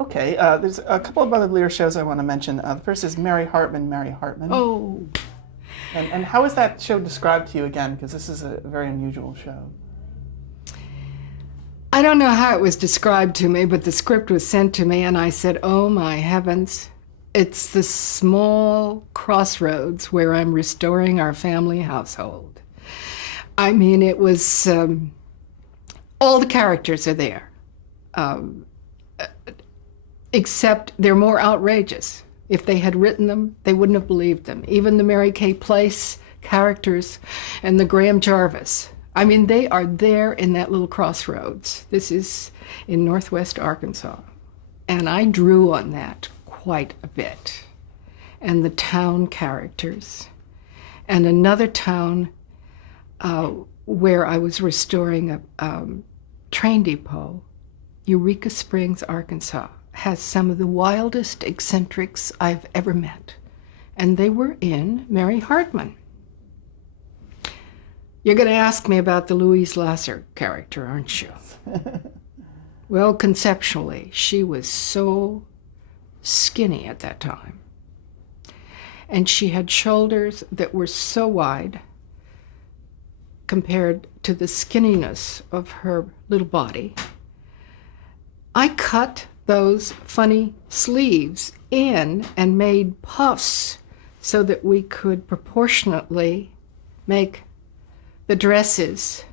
Okay, there's a couple of other Lear shows I want to mention. The first is Mary Hartman, Mary Hartman. Oh, And how is that show described to you again? Because this is a very unusual show. I don't know how it was described to me, but the script was sent to me, and I said, oh my heavens, it's the small crossroads where I'm restoring our family household. I mean, it was, all the characters are there, except they're more outrageous. If they had written them, they wouldn't have believed them. Even the Mary Kay Place characters and the Graham Jarvis. I mean, they are there in that little crossroads. This is in northwest Arkansas. And I drew on that quite a bit. And the town characters. And another town where I was restoring a train depot, Eureka Springs, Arkansas, has some of the wildest eccentrics I've ever met. And they were in Mary Hartman. You're going to ask me about the Louise Lasser character, aren't you? Well, conceptually, she was so skinny at that time. And she had shoulders that were so wide compared to the skinniness of her little body. I cut those funny sleeves in and made puffs so that we could proportionately make the dresses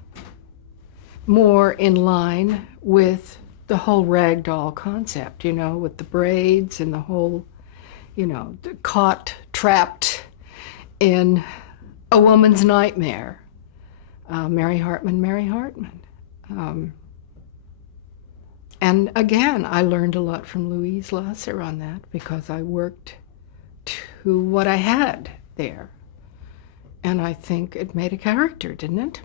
more in line with the whole rag doll concept, you know, with the braids and the whole, you know, caught, trapped in a woman's nightmare. Mary Hartman, Mary Hartman. And again, I learned a lot from Louise Lasser on that because I worked to what I had there. And I think it made a character, didn't it?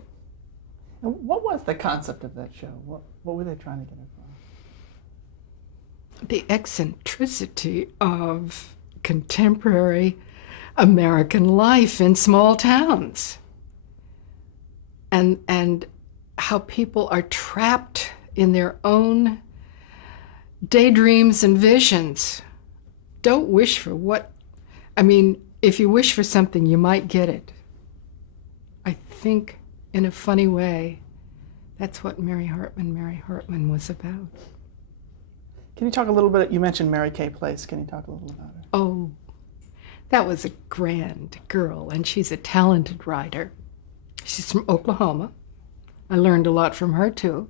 What was the concept of that show? What were they trying to get across? The eccentricity of contemporary American life in small towns. And how people are trapped in their own daydreams and visions. Don't wish for if you wish for something, you might get it. I think, in a funny way, that's what Mary Hartman was about. Can you talk a little bit, you mentioned Mary Kay Place, can you talk a little about her? Oh, that was a grand girl, and she's a talented writer. She's from Oklahoma. I learned a lot from her, too.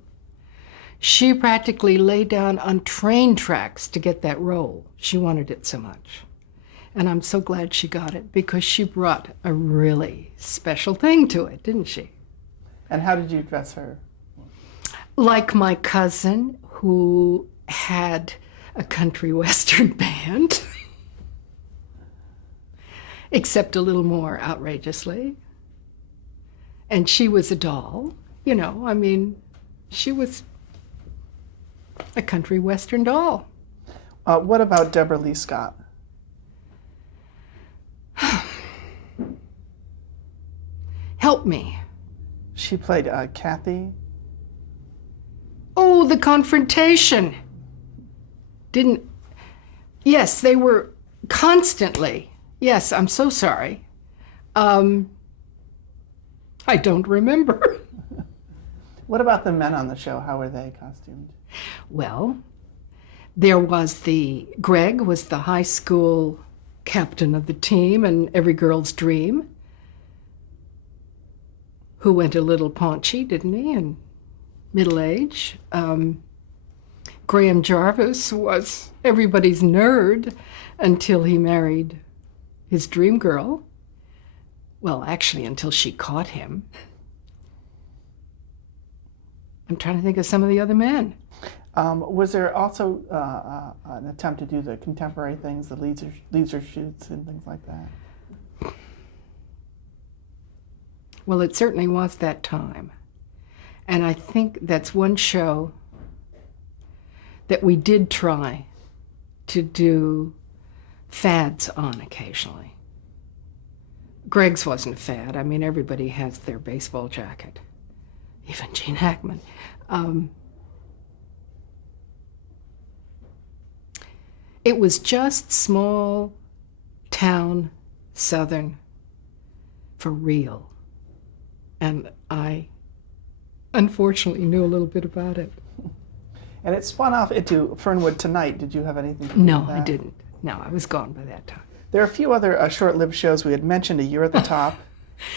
She practically lay down on train tracks to get that role. She wanted it so much. And I'm so glad she got it because she brought a really special thing to it, didn't she? And how did you dress her? Like my cousin who had a country western band, except a little more outrageously. And she was a doll, you know, I mean, she was a country western doll. What about Deborah Lee Scott? Help me. She played Kathy. Oh, the confrontation. Yes, they were constantly. Yes, I'm so sorry. I don't remember. What about the men on the show? How were they costumed? Well, there was Greg was the high school captain of the team and every girl's dream, who went a little paunchy, didn't he, in middle age. Graham Jarvis was everybody's nerd until he married his dream girl. Well, actually, until she caught him. I'm trying to think of some of the other men. Was there also an attempt to do the contemporary things, the laser shoots and things like that? Well, it certainly was that time. And I think that's one show that we did try to do fads on occasionally. Greg's wasn't a fad. I mean, everybody has their baseball jacket, even Gene Hackman. It was just small town Southern for real. And I unfortunately knew a little bit about it. And it spun off into Fernwood Tonight. Did you have anything to do No, with that? I didn't. No, I was gone by that time. There are a few other short-lived shows. We had mentioned A Year at the Top.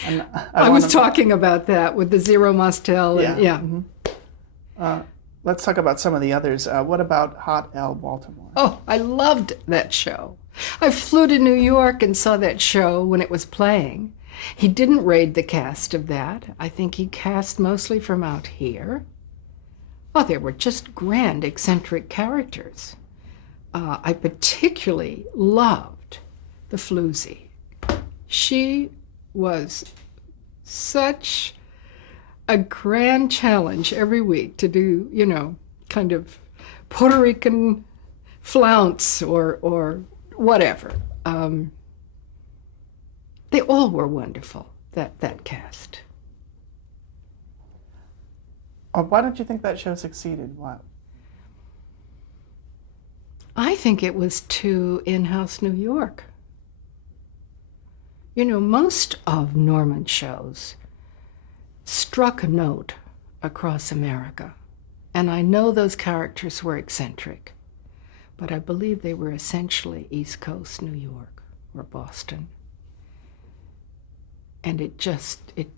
And I was talking about that with the Zero Mostel. And, Yeah. yeah. Let's talk about some of the others. What about Hot L Baltimore? Oh, I loved that show. I flew to New York and saw that show when it was playing. He didn't raid the cast of that. I think he cast mostly from out here. Oh, they were just grand, eccentric characters. I particularly loved the Floozy. She was such a grand challenge every week to do, you know, kind of Puerto Rican flounce or whatever. They all were wonderful, that cast. Why don't you think that show succeeded? Why? I think it was too in-house New York. You know, most of Norman's shows struck a note across America. And I know those characters were eccentric, but I believe they were essentially East Coast New York or Boston. And it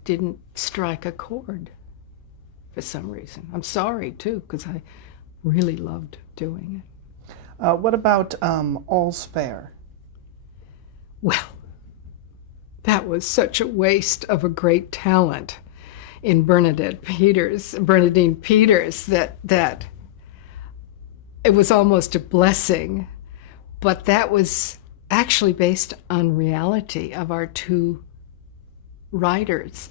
didn't strike a chord for some reason. I'm sorry, too, because I really loved doing it. What about All's Fair? Well, that was such a waste of a great talent in Bernadine Peters, that it was almost a blessing. But that was actually based on reality of our two writers,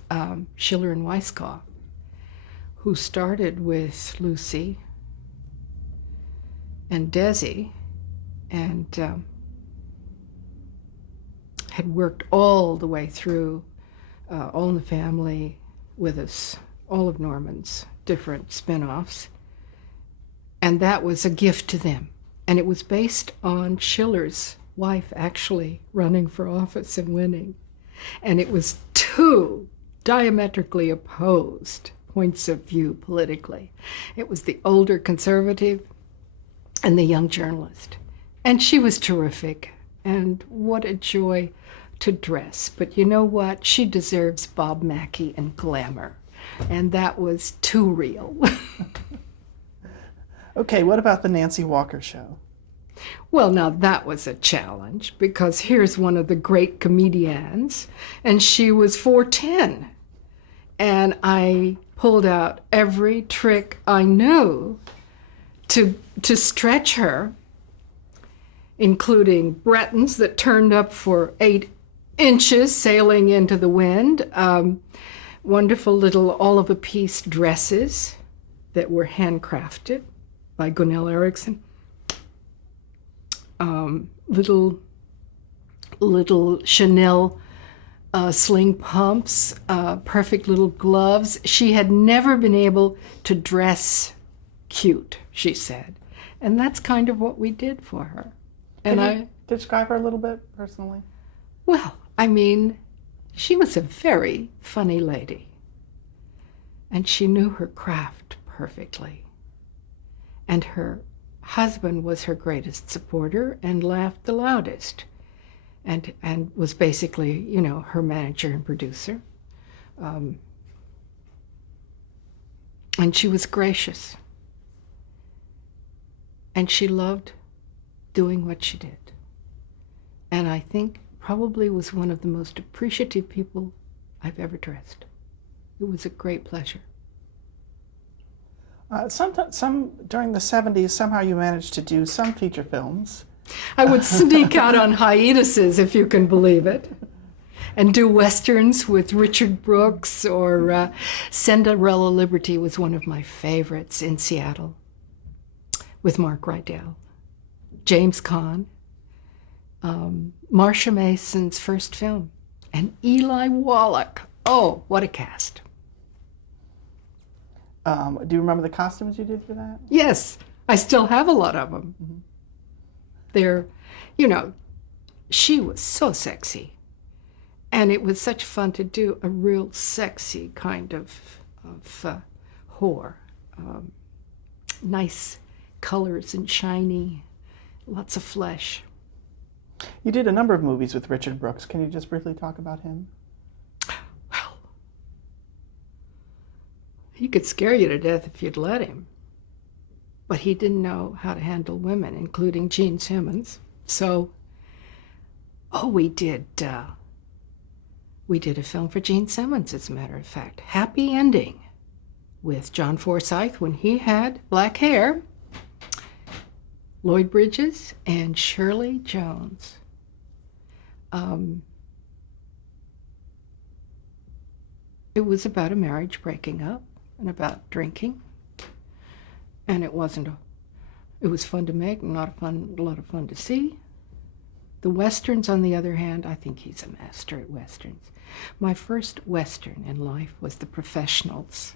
Schiller and Weisskopf, who started with Lucy and Desi, and had worked all the way through All in the Family with us, all of Norman's different spin-offs. And that was a gift to them. And it was based on Schiller's wife actually running for office and winning. And it was two diametrically opposed points of view politically. It was the older conservative and the young journalist. And she was terrific. And what a joy to dress. But you know what? She deserves Bob Mackie and glamour. And that was too real. Okay, what about the Nancy Walker Show? Well, now that was a challenge, because here's one of the great comedians, and she was 4'10". And I pulled out every trick I knew to stretch her, including Bretons that turned up for 8 inches sailing into the wind, wonderful little all-of-a-piece dresses that were handcrafted by Gunell Eriksson, little Chanel sling pumps, perfect little gloves. She had never been able to dress cute, she said. And that's kind of what we did for her. And Can you describe her a little bit personally? Well, I mean, she was a very funny lady. And she knew her craft perfectly. And her husband was her greatest supporter and laughed the loudest. And was basically, you know, her manager and producer. And she was gracious. And she loved doing what she did. And I think probably was one of the most appreciative people I've ever dressed. It was a great pleasure. Some during the 70s, somehow you managed to do some feature films. I would sneak out on hiatuses, if you can believe it, and do westerns with Richard Brooks, or Cinderella Liberty was one of my favorites in Seattle with Mark Rydell, James Caan, Marsha Mason's first film, and Eli Wallach. Oh, what a cast. Do you remember the costumes you did for that? Yes, I still have a lot of them. Mm-hmm. there, you know, she was so sexy. And it was such fun to do a real sexy kind of whore. Nice colors and shiny, lots of flesh. You did a number of movies with Richard Brooks. Can you just briefly talk about him? Well, he could scare you to death if you'd let him. But he didn't know how to handle women, including Gene Simmons. So, we did a film for Gene Simmons, as a matter of fact. Happy Ending, with John Forsythe when he had black hair, Lloyd Bridges, and Shirley Jones. It was about a marriage breaking up and about drinking. And it was fun to make and a lot of fun to see. The Westerns, on the other hand, I think he's a master at Westerns. My first Western in life was The Professionals,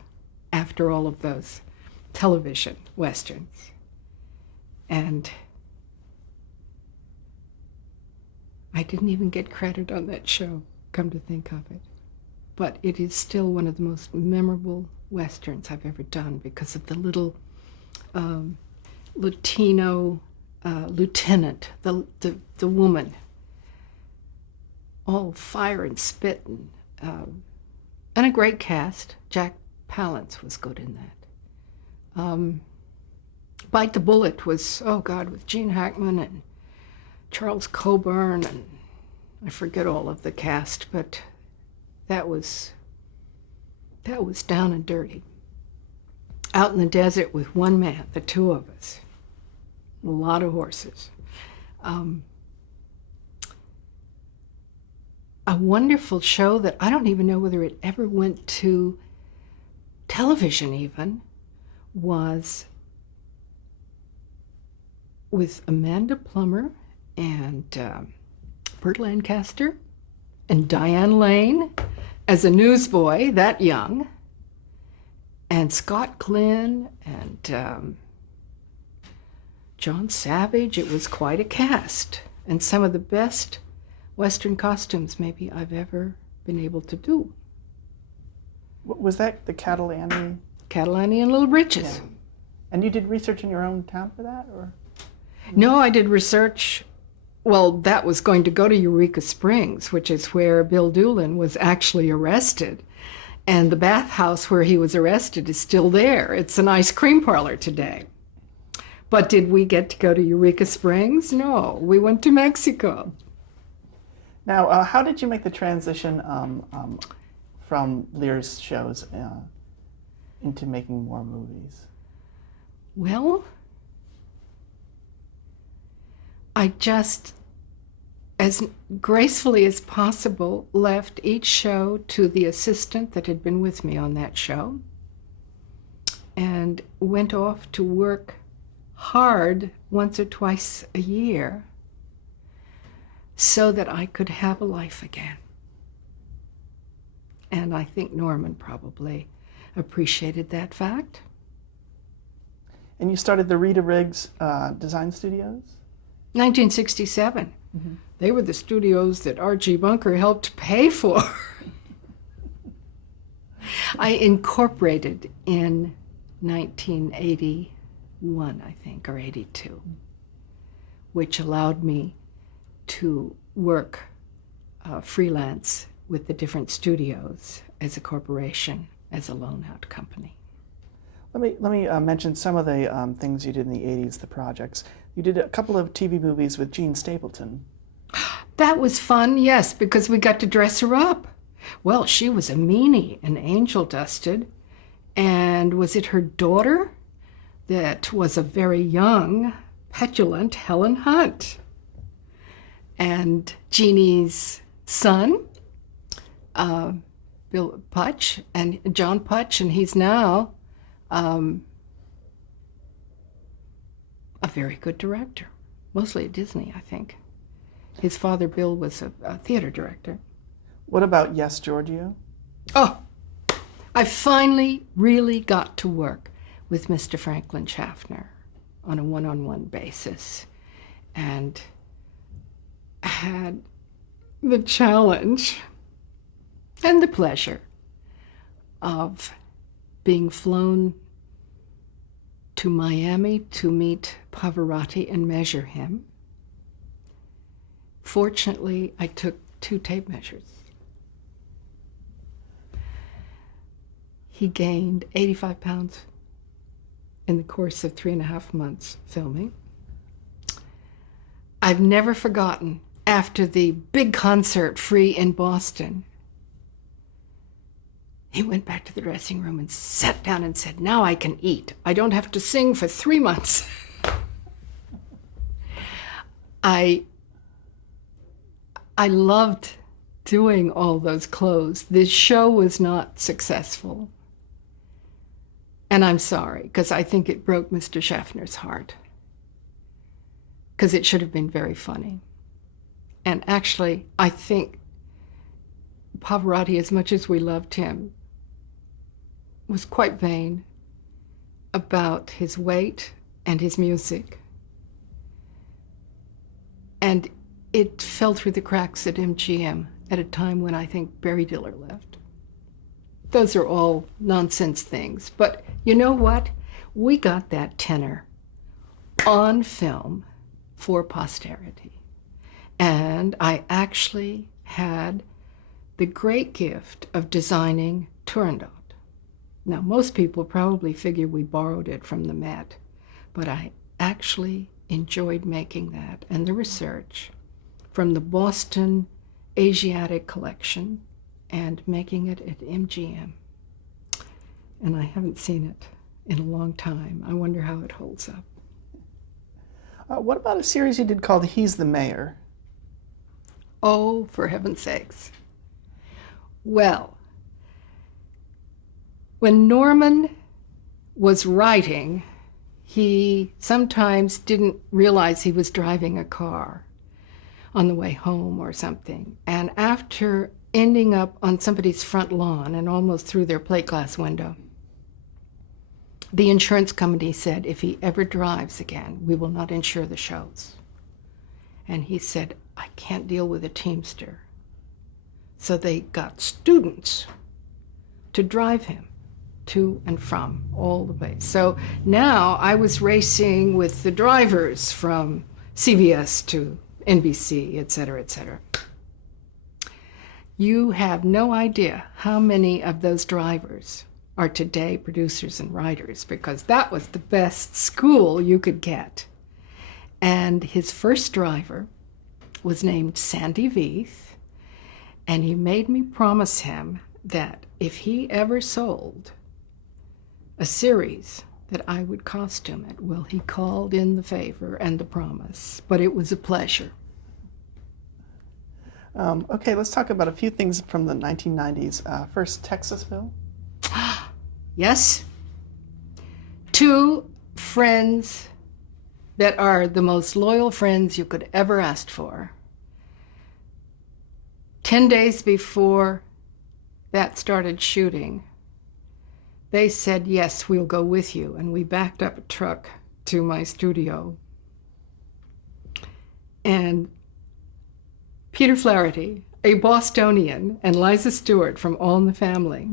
after all of those television Westerns. And I didn't even get credit on that show, come to think of it. But it is still one of the most memorable Westerns I've ever done because of the little Latino lieutenant, the woman, all fire and spit, and a great cast. Jack Palance was good in that. Bite the Bullet was, with Gene Hackman and Charles Coburn, and I forget all of the cast, but that was down and dirty. Out in the desert with one man, the two of us. A lot of horses. A wonderful show that I don't even know whether it ever went to television even, was with Amanda Plummer and Burt Lancaster and Diane Lane as a newsboy, that young, and Scott Glenn and John Savage. It was quite a cast, and some of the best Western costumes maybe I've ever been able to do. Was that the Catalani? Catalani and Little Britches. Yeah. And you did research in your own town for that, or? No, I did research. Well, that was going to go to Eureka Springs, which is where Bill Doolin was actually arrested. And the bathhouse where he was arrested is still there. It's an ice cream parlor today. But did we get to go to Eureka Springs? No, we went to Mexico. Now, how did you make the transition from Lear's shows into making more movies? Well, I just, as gracefully as possible, left each show to the assistant that had been with me on that show and went off to work hard once or twice a year so that I could have a life again. And I think Norman probably appreciated that fact. And you started the Rita Riggs Design Studios? 1967. Mm-hmm. They were the studios that Archie Bunker helped pay for. I incorporated in 1981, I think, or 82, which allowed me to work freelance with the different studios as a corporation, as a loan-out company. Let me mention some of the things you did in the 80s, the projects. You did a couple of TV movies with Jean Stapleton. That was fun, yes, because we got to dress her up. Well, she was a meanie, an angel dusted. And was it her daughter that was a very young, petulant Helen Hunt? And Jeannie's son, Bill Putch, and John Putch, and he's now a very good director, mostly at Disney, I think. His father, Bill, was a theater director. What about Yes, Giorgio? Oh, I finally really got to work with Mr. Franklin Schaffner on a one-on-one basis. and had the challenge and the pleasure of being flown to Miami to meet Pavarotti and measure him. Fortunately, I took 2 tape measures. He gained 85 pounds in the course of 3.5 months filming. I've never forgotten, after the big concert, Free in Boston, he went back to the dressing room and sat down and said, "Now I can eat. I don't have to sing for 3 months." I loved doing all those clothes. The show was not successful. And I'm sorry, because I think it broke Mr. Schaffner's heart. Because it should have been very funny. And actually, I think Pavarotti, as much as we loved him, was quite vain about his weight and his music. And it fell through the cracks at MGM at a time when I think Barry Diller left. Those are all nonsense things. But you know what? We got that tenor on film for posterity. And I actually had the great gift of designing Turandot. Now, most people probably figure we borrowed it from the Met, but I actually enjoyed making that and the research from the Boston Asiatic collection and making it at MGM. And I haven't seen it in a long time. I wonder how it holds up. What about a series you did called He's the Mayor? Oh, for heaven's sakes. Well, when Norman was writing, he sometimes didn't realize he was driving a car on the way home or something. And after ending up on somebody's front lawn and almost through their plate glass window, the insurance company said, if he ever drives again, we will not insure the shows. And he said, I can't deal with a Teamster. So they got students to drive him to and from all the way. So now I was racing with the drivers from CBS to NBC, et cetera, et cetera. You have no idea how many of those drivers are today producers and writers, because that was the best school you could get. And his first driver was named Sandy Veith, and he made me promise him that if he ever sold a series that I would costume it. Well, he called in the favor and the promise, but it was a pleasure. Okay, let's talk about a few things from the 1990s. First, Texasville. Yes. 2 friends that are the most loyal friends you could ever ask for. 10 days before that started shooting, they said, yes, we'll go with you. And we backed up a truck to my studio. And Peter Flaherty, a Bostonian, and Liza Stewart from All in the Family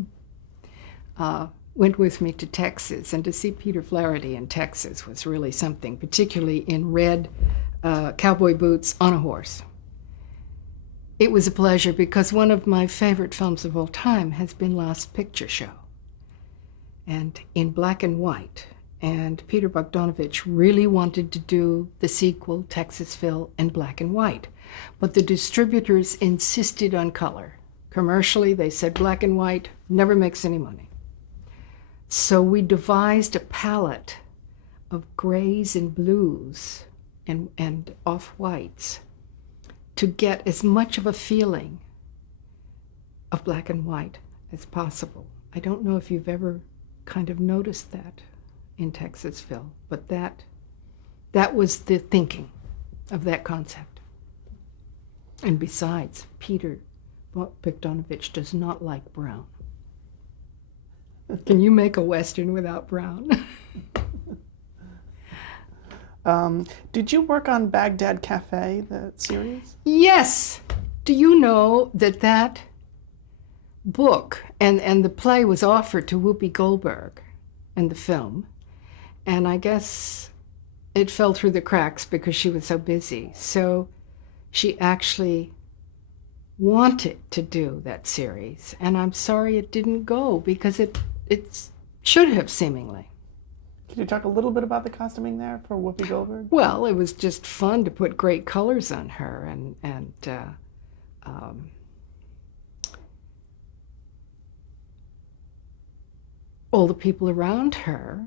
went with me to Texas. And to see Peter Flaherty in Texas was really something, particularly in red cowboy boots on a horse. It was a pleasure because one of my favorite films of all time has been Last Picture Show, and in black and white. And Peter Bogdanovich really wanted to do the sequel, Texasville, in black and white. But the distributors insisted on color. Commercially, they said black and white never makes any money. So we devised a palette of grays and blues and off-whites to get as much of a feeling of black and white as possible. I don't know if you've ever kind of noticed that in Texasville, but that was the thinking of that concept. And besides, Peter Bogdanovich does not like brown. Can you make a Western without brown? Did you work on Baghdad Cafe, the series? Yes. Do you know that that book and the play was offered to Whoopi Goldberg in the film? And I guess it fell through the cracks because she was so busy. So she actually wanted to do that series. And I'm sorry it didn't go because it should have seemingly. Can you talk a little bit about the costuming there for Whoopi Goldberg? Well, it was just fun to put great colors on her and all the people around her.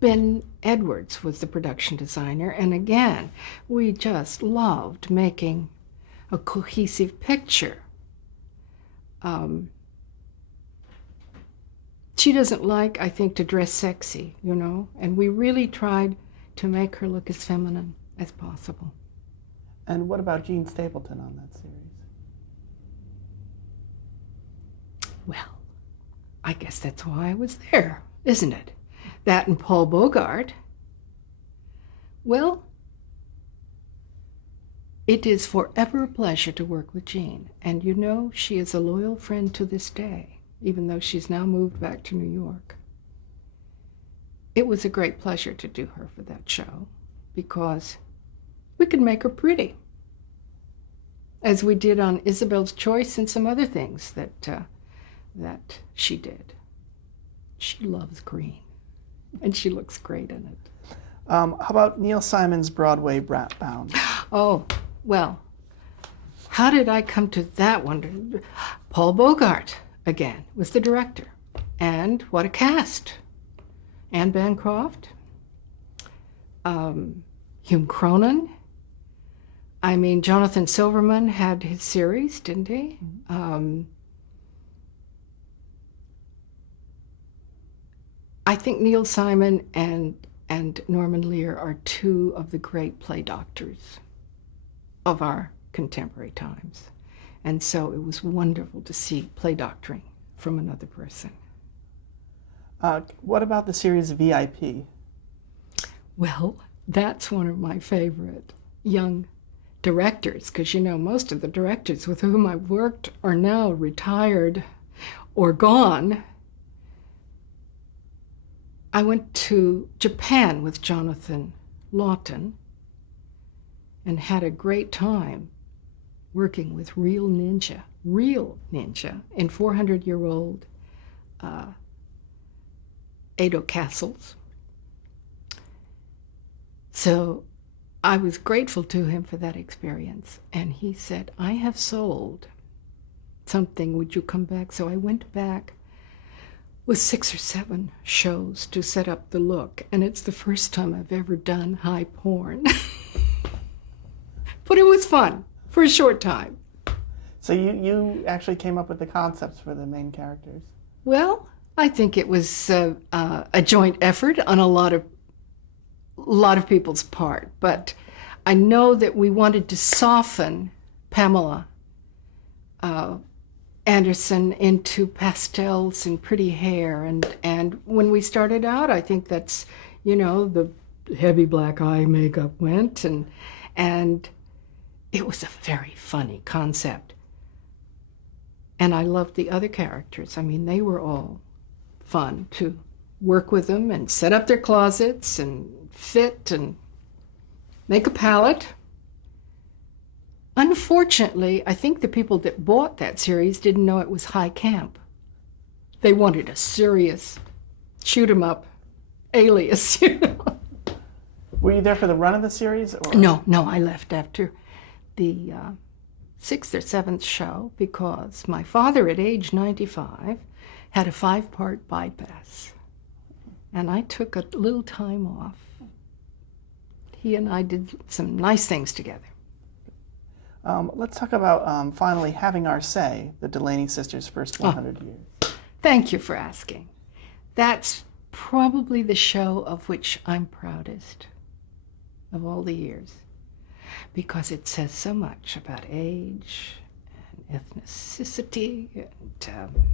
Ben Edwards was the production designer, and again, we just loved making a cohesive picture. She doesn't like, I think, to dress sexy, you know, and we really tried to make her look as feminine as possible. And what about Gene Stapleton on that series? Well, I guess that's why I was there, isn't it? That and Paul Bogart. Well, it is forever a pleasure to work with Jean. And you know, she is a loyal friend to this day, even though she's now moved back to New York. It was a great pleasure to do her for that show because we could make her pretty, as we did on Isabel's Choice and some other things that she did. She loves green, and she looks great in it. How about Neil Simon's Broadway Bound? Oh, well, how did I come to that one? Paul Bogart, again, was the director. And what a cast. Anne Bancroft, Hume Cronin. I mean, Jonathan Silverman had his series, didn't he? I think Neil Simon and Norman Lear are two of the great play doctors of our contemporary times. And so it was wonderful to see play doctoring from another person. What about the series VIP? Well, that's one of my favorite young directors, because you know, most of the directors with whom I've worked are now retired or gone. I went to Japan with Jonathan Lawton and had a great time working with real ninja in 400-year-old Edo castles. So I was grateful to him for that experience. And he said, I have sold something, would you come back? So I went back with 6 or 7 shows to set up the look. And it's the first time I've ever done high porn. But it was fun for a short time. So you actually came up with the concepts for the main characters? Well, I think it was a joint effort on a lot of people's part. But I know that we wanted to soften Pamela Anderson into pastels and pretty hair. And when we started out, I think that's, you know, the heavy black eye makeup went. And it was a very funny concept. And I loved the other characters. I mean, they were all fun to work with them and set up their closets and fit and make a palette. Unfortunately, I think the people that bought that series didn't know it was high camp. They wanted a serious shoot 'em up alias, you know. Were you there for the run of the series? Or? No, I left after the 6th or 7th show because my father at age 95 had a 5-part bypass. And I took a little time off. He and I did some nice things together. Let's talk about finally having our say, the Delaney sisters' first 100 years. Thank you for asking. That's probably the show of which I'm proudest of all the years, because it says so much about age and ethnicity and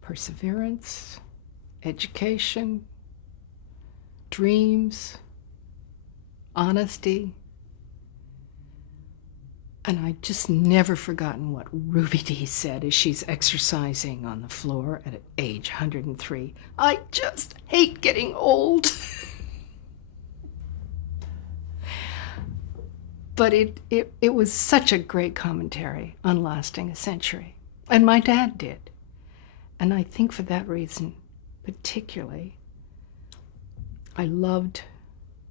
perseverance, education, dreams, honesty. And I just never forgotten what Ruby Dee said as she's exercising on the floor at age 103. I just hate getting old. But it was such a great commentary on lasting a century. And my dad did. And I think for that reason, particularly, I loved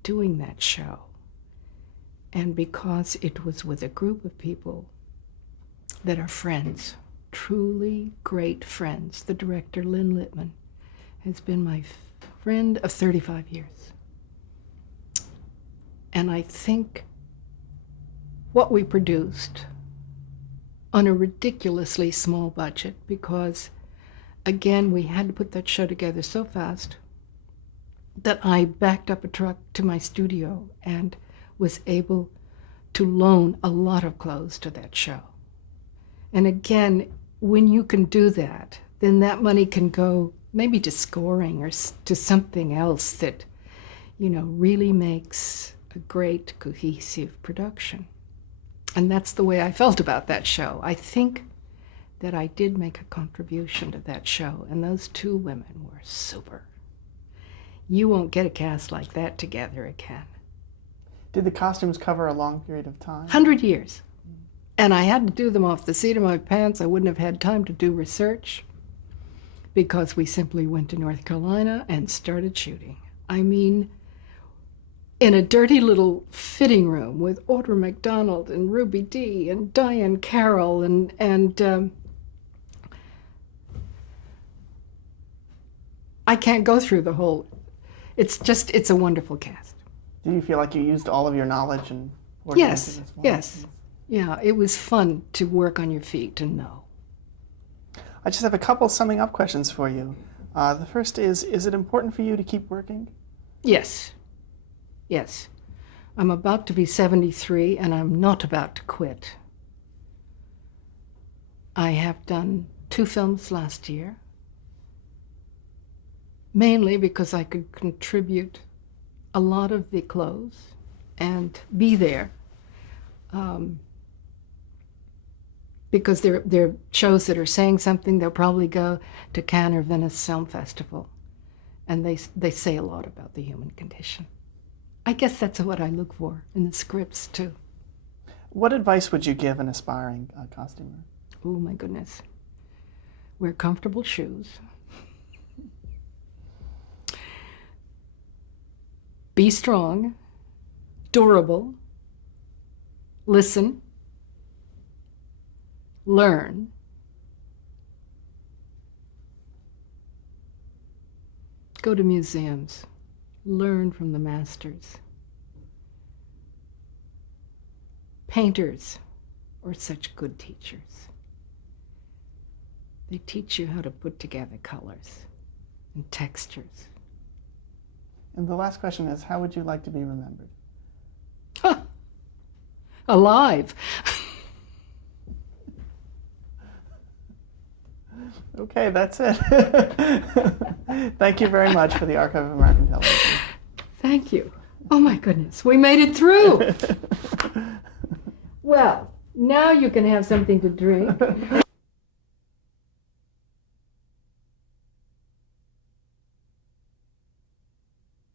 doing that show. And because it was with a group of people that are friends, truly great friends. The director, Lynn Littman, has been my friend of 35 years. And I think what we produced on a ridiculously small budget, because, again, we had to put that show together so fast that I backed up a truck to my studio and was able to loan a lot of clothes to that show. And again, when you can do that, then that money can go maybe to scoring or to something else that, really makes a great cohesive production. And that's the way I felt about that show. I think that I did make a contribution to that show, and those two women were super. You won't get a cast like that together again. Did the costumes cover a long period of time? 100 years. And I had to do them off the seat of my pants. I wouldn't have had time to do research because we simply went to North Carolina and started shooting. I mean, in a dirty little fitting room with Audra McDonald and Ruby Dee and Diane Carroll and I can't go through the whole, it's a wonderful cast. Do you feel like you used all of your knowledge and worked Yes, into this one? yes. Yeah, it was fun to work on your feet and know. I just have a couple summing up questions for you. The first is it important for you to keep working? Yes, yes. I'm about to be 73 and I'm not about to quit. I have done 2 films last year, mainly because I could contribute a lot of the clothes and be there. Because they're shows that are saying something. They'll probably go to Cannes or Venice Film Festival, and they say a lot about the human condition. I guess that's what I look for in the scripts too. What advice would you give an aspiring costumer? Oh my goodness. Wear comfortable shoes. Be strong, durable, listen, learn, go to museums, learn from the masters. Painters are such good teachers. They teach you how to put together colors and textures. And the last question is, how would you like to be remembered? Alive. Okay, that's it. Thank you very much for the Archive of American Television. Thank you. Oh my goodness, we made it through. Well, now you can have something to drink.